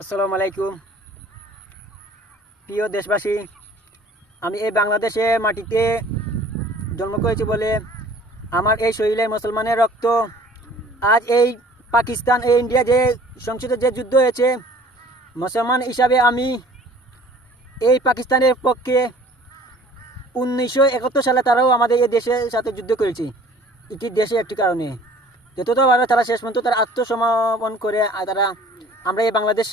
আসসালামু আলাইকুম প্রিয় দেশবাসী। আমি এই বাংলাদেশে মাটিতে জন্ম করেছি বলে আমার এই শরীরে মুসলমানের রক্ত। আজ এই পাকিস্তান এই ইন্ডিয়া যে সংসদে যে যুদ্ধ হয়েছে, মুসলমান হিসাবে আমি এই পাকিস্তানের পক্ষে 1971 সালে তারাও আমাদের এই দেশের সাথে যুদ্ধ করেছি। একটি দেশে একটি কারণে যতভাবে তারা শেষ পর্যন্ত তারা আত্মসমর্পণ করে আমরা এই বাংলাদেশ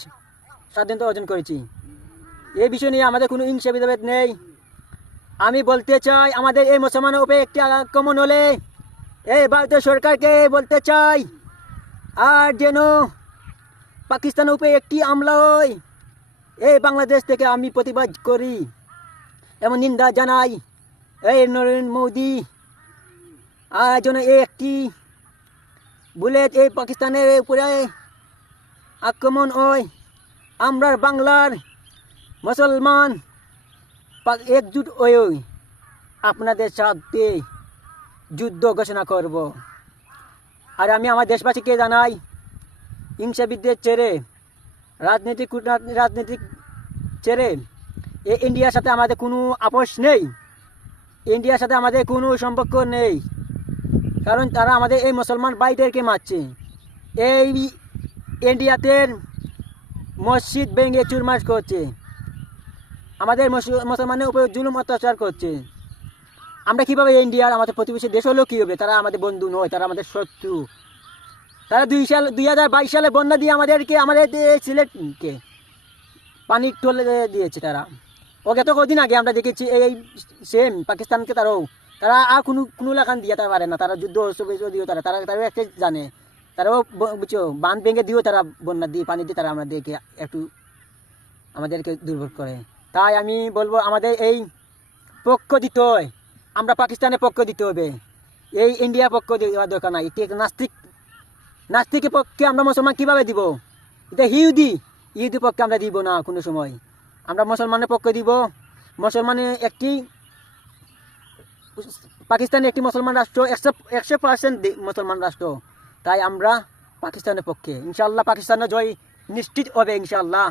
স্বাধীনতা অর্জন করেছি। এই বিষয় নিয়ে আমাদের কোনো হিংসা ভেদাভেদ নেই। আমি বলতে চাই, আমাদের এই মুসলমানের উপরে একটি আক্রমণ হলে এই ভারতীয় সরকারকে বলতে চাই, আর যেন পাকিস্তানের উপরে একটি হামলা হয় এই বাংলাদেশ থেকে আমি প্রতিবাদ করি এমন নিন্দা জানাই। এই নরেন্দ্র মোদী আর যেন এই একটি বুলেট এই পাকিস্তানের উপরে আক্রমণ হয়, আমরা বাংলার মুসলমান একজুট হয়ে আপনাদের সাথে যুদ্ধ ঘোষণা করব। আর আমি আমার দেশবাসীকে জানাই, হিংসা বিদ্বেষ ছেড়ে রাজনীতিক ছেড়ে এই ইন্ডিয়ার সাথে আমাদের কোনো আপোষ নেই, ইন্ডিয়ার সাথে আমাদের কোনো সম্পর্ক নেই। কারণ তারা আমাদের এই মুসলমান ভাইদেরকে মারছে, এই ইন্ডিয়াতে মসজিদ ভেঙে চুরমার করছে, আমাদের মুসলমানের উপর জুলুম অত্যাচার করছে। আমরা কীভাবে ইন্ডিয়ার আমাদের প্রতিবেশী দেশ হলেও কী হবে, তারা আমাদের বন্ধু নয়, তারা আমাদের শত্রু। তারা 2022 সালে বন্যা দিয়ে আমাদের সিলেটকে পানি টলে দিয়েছে। তারা তো কদিন আগে আমরা দেখেছি এই সেম পাকিস্তানকে তারা আর কোনো লাগান দিয়ে তারা পারে না, তারা যুদ্ধ দিও তারা একটা জানে, তারাও বুঝছো বাঁধ ভেঙে দিও, তারা বন্যা দিয়ে পানি দিয়ে তারা আমাদেরকে দুর্ভোগ করে। তাই আমি বলবো, আমাদের এই পক্ষ দিতে হয়, আমরা পাকিস্তানের পক্ষ দিতে হবে, এই ইন্ডিয়া পক্ষ দেওয়ার দরকার নাই। নাস্তিকের পক্ষে আমরা মুসলমান কীভাবে দিব? এটা ইহুদি পক্ষে আমরা দিব না কোনো সময়। আমরা মুসলমানের পক্ষে দিব। পাকিস্তান একটি মুসলমান রাষ্ট্র, 100% মুসলমান রাষ্ট্র। তাই আমরা পাকিস্তানের পক্ষে। ইনশাআল্লাহ পাকিস্তানের জয় নিশ্চিত হবে ইনশাআল্লাহ।